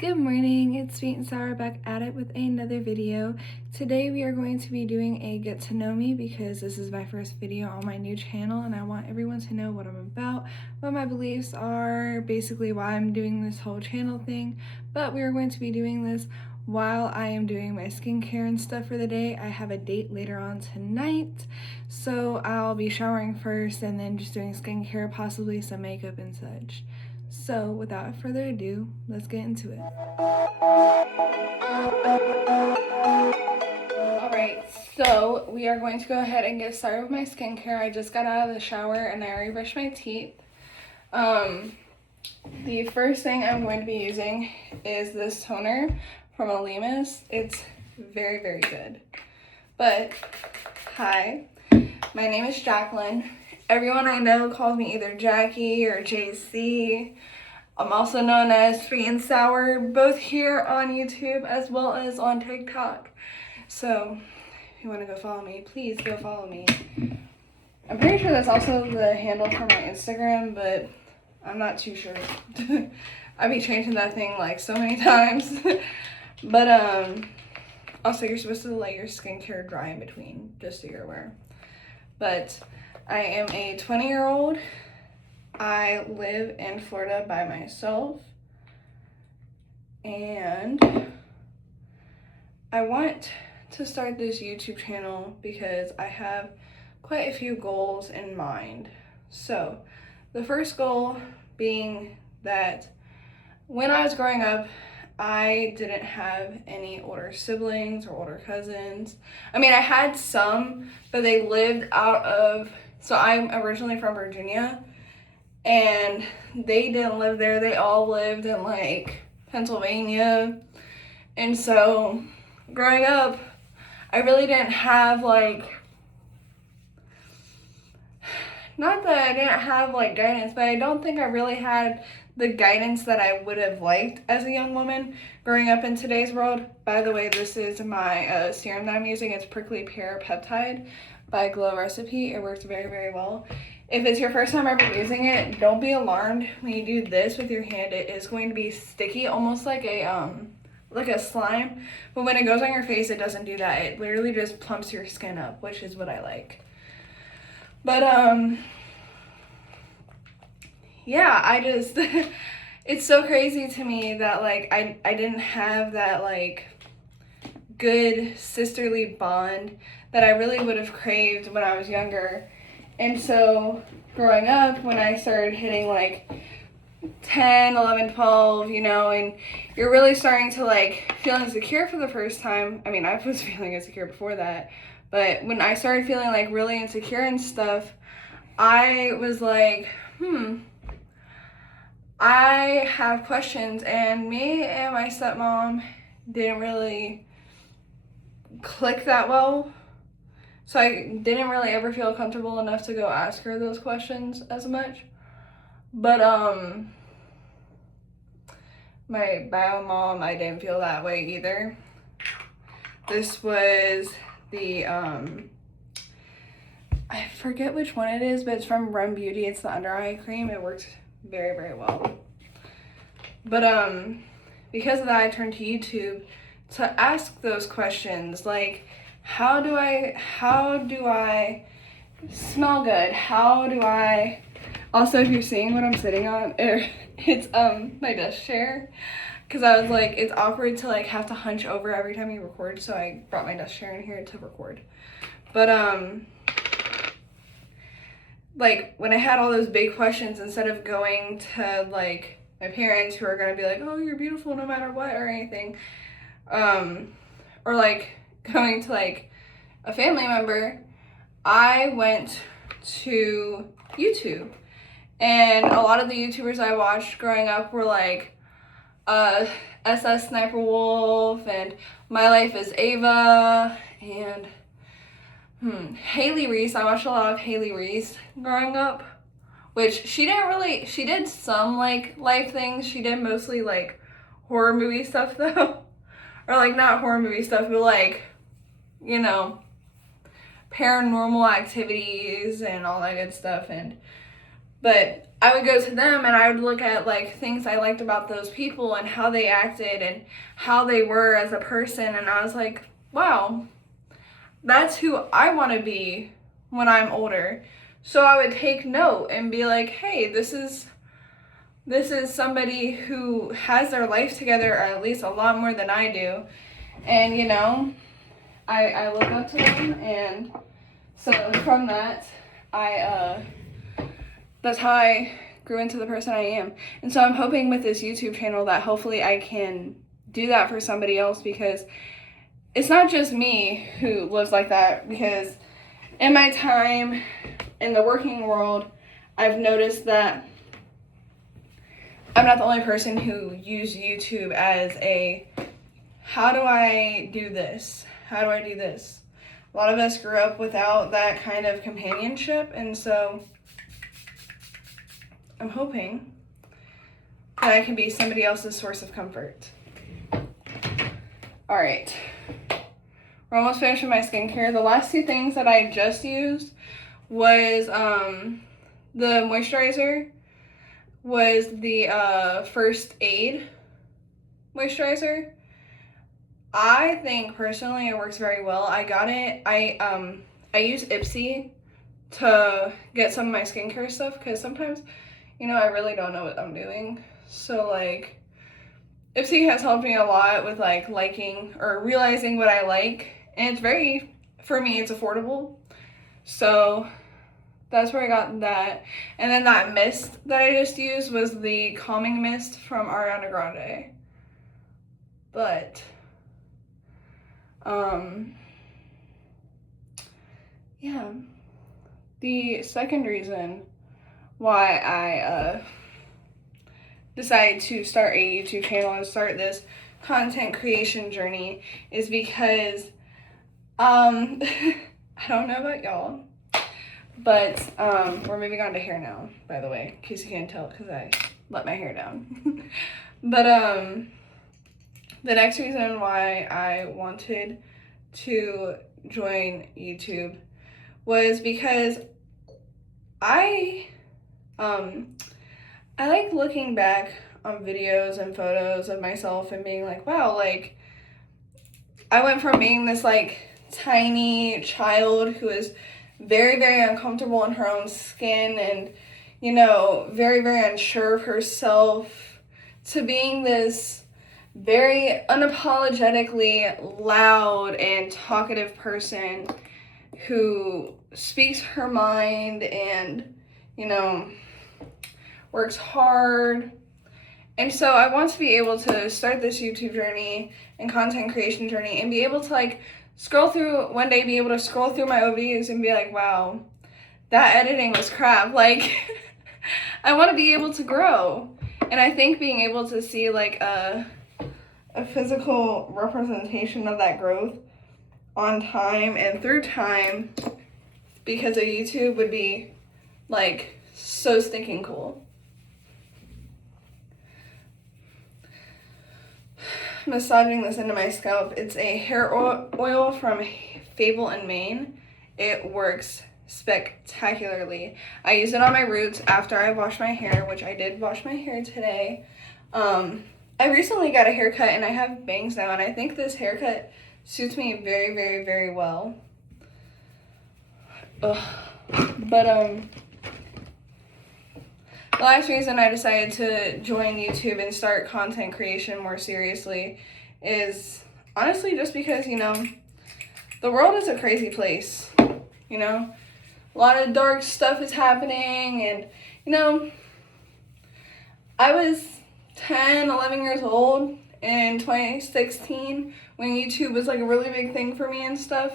Good morning, it's Sweet and Sour back at it with another video. Today we are going to be doing a get to know me because this is my first video on my new channel and I want everyone to know what I'm about, what my beliefs are, basically why I'm doing this whole channel thing. But we are going to be doing this while I am doing my skincare and stuff for the day. I have a date later on tonight, so I'll be showering first and then just doing skincare, possibly some makeup and such. So without further ado, let's get into it. Alright, so we are going to go ahead and get started with my skincare. I just got out of the shower and I already brushed my teeth. The first thing I'm going to be using is this toner from Olimus. It's very, very good. But, hi, my name is Jacqueline. Everyone I know calls me either Jackie or JC. I'm also known as Sweet and Sour, both here on YouTube as well as on TikTok. So, if you want to go follow me, please go follow me. I'm pretty sure that's also the handle for my Instagram, but I'm not too sure. I be changing that thing like so many times. But, also you're supposed to let your skincare dry in between, just so you're aware. But I am a 20-year-old. I live in Florida by myself. And I want to start this YouTube channel because I have quite a few goals in mind. So, the first goal being that when I was growing up, I didn't have any older siblings or older cousins. I mean, I had some, but they lived out of... So I'm originally from Virginia, and they didn't live there. They all lived in, like, Pennsylvania. And so, growing up, I really didn't have, like... Not that I didn't have, like, guidance, but I don't think I really had the guidance that I would have liked as a young woman growing up in today's world. By the way, this is my serum that I'm using. It's Prickly Pear Peptide by Glow Recipe. It works very, very well. If it's your first time ever using it, don't be alarmed. When you do this with your hand, it is going to be sticky, almost like a slime. But when it goes on your face, it doesn't do that. It literally just plumps your skin up, which is what I like. But, yeah, I just, it's so crazy to me that, like, I didn't have that, like, good sisterly bond that I really would have craved when I was younger. And so, growing up, when I started hitting, like, 10, 11, 12, you know, and you're really starting to, like, feel insecure for the first time. I mean, I was feeling insecure before that. But when I started feeling, like, really insecure and stuff, I was like, I have questions. And me and my stepmom didn't really click that well. So I didn't really ever feel comfortable enough to go ask her those questions as much. But, my bio mom, I didn't feel that way either. This was the, I forget which one it is, but it's from Run Beauty. It's the under eye cream. It works very, very well. But, because of that, I turned to YouTube to ask those questions, like, how do I smell good? How do I... Also, if you're seeing what I'm sitting on, it's my desk chair, because I was like, it's awkward to, like, have to hunch over every time you record, so I brought my desk chair in here to record. But, like, when I had all those big questions, instead of going to, like, my parents who are gonna be like, oh, you're beautiful no matter what or anything, or, like, going to, like, a family member, I went to YouTube. And a lot of the YouTubers I watched growing up were, like, SS Sniper Wolf and My Life is Ava and Haley Reese. I watched a lot of Haley Reese growing up, which she did some, like, life things. She did mostly, like, horror movie stuff, though. Or, like, not horror movie stuff, but, like, you know, paranormal activities and all that good stuff. But I would go to them and I would look at like things I liked about those people and how they acted and how they were as a person, and I was like, wow, that's who I want to be when I'm older. So I would take note and be like, hey, this is somebody who has their life together, or at least a lot more than I do. And you know, I look up to them, and so from that, that's how I grew into the person I am. And so I'm hoping with this YouTube channel that hopefully I can do that for somebody else, because it's not just me who lives like that. Because in my time in the working world, I've noticed that I'm not the only person who used YouTube as a, how do I do this? How do I do this? A lot of us grew up without that kind of companionship, and so I'm hoping that I can be somebody else's source of comfort. All right, we're almost finished with my skincare. The last two things that I just used was the moisturizer, was the First Aid moisturizer. I think personally it works very well. I got it. I use Ipsy to get some of my skincare stuff, because sometimes, you know, I really don't know what I'm doing. So like, Ipsy has helped me a lot with like liking or realizing what I like, and it's very, for me, it's affordable. So that's where I got that. And then that mist that I just used was the calming mist from Ariana Grande. But yeah, the second reason why I decided to start a YouTube channel and start this content creation journey is because I don't know about y'all, but we're moving on to hair now, by the way, in case you can't tell, because I let my hair down. But the next reason why I wanted to join YouTube was because I like looking back on videos and photos of myself and being like, wow, like, I went from being this like tiny child who is very, very uncomfortable in her own skin and, you know, very, very unsure of herself, to being this very unapologetically loud and talkative person who speaks her mind and, you know, works hard. And so I want to be able to start this YouTube journey and content creation journey and be able to like scroll through one day, be able to scroll through my OVs and be like, wow, that editing was crap. Like, I want to be able to grow. And I think being able to see like a physical representation of that growth on time and through time because of YouTube would be like so stinking cool. Massaging this into my scalp. It's a hair oil from Fable and Mane. It works spectacularly. I use it on my roots after I wash my hair, which I did wash my hair today. I recently got a haircut and I have bangs now, and I think this haircut suits me very, very, very well. Ugh. But the last reason I decided to join YouTube and start content creation more seriously is honestly just because, you know, the world is a crazy place, you know? A lot of dark stuff is happening, and, you know, I was 10, 11 years old in 2016 when YouTube was like a really big thing for me and stuff,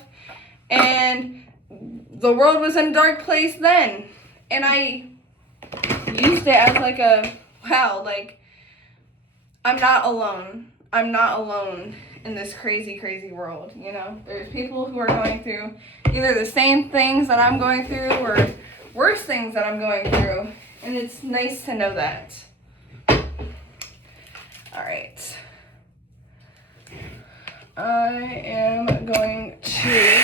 and the world was in a dark place then, and I used it as like a, wow, like, I'm not alone. I'm not alone in this crazy, crazy world, you know? There's people who are going through either the same things that I'm going through or worse things that I'm going through, and it's nice to know that. All right. I am going to,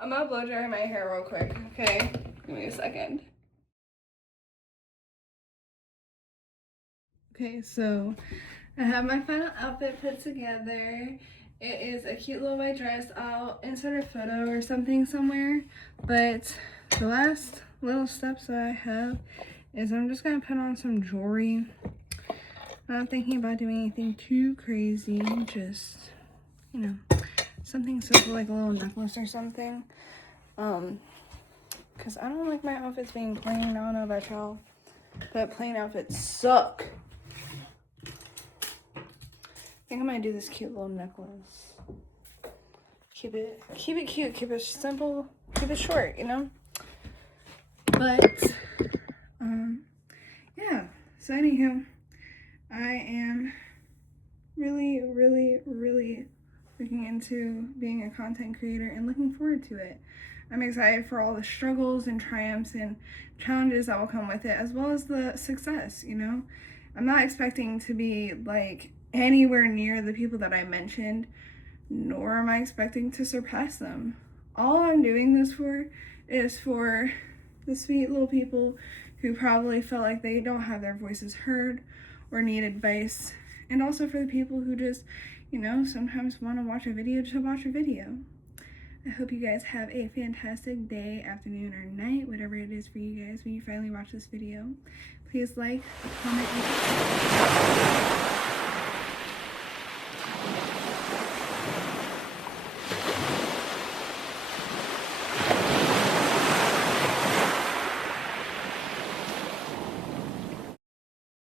I'm gonna blow blow dry my hair real quick, okay? Give me a second. Okay, so I have my final outfit put together. It is a cute little white dress. I'll insert a photo or something somewhere. But the last little steps that I have is I'm just gonna put on some jewelry. Not thinking about doing anything too crazy, just, you know, something simple like a little necklace or something. Because I don't like my outfits being plain. I don't know about y'all, but plain outfits suck. I think I might do this cute little necklace. Keep it cute, keep it simple, keep it short, you know? But, yeah. So anywho, I am really looking into being a content creator and looking forward to it. I'm excited for all the struggles and triumphs and challenges that will come with it, as well as the success, you know? I'm not expecting to be like anywhere near the people that I mentioned, nor am I expecting to surpass them. All I'm doing this for is for the sweet little people who probably felt like they don't have their voices heard or need advice, and also for the people who just, you know, sometimes want to watch a video to watch a video. I hope you guys have a fantastic day, afternoon, or night, whatever it is for you guys when you finally watch this video. Please like, comment, and subscribe.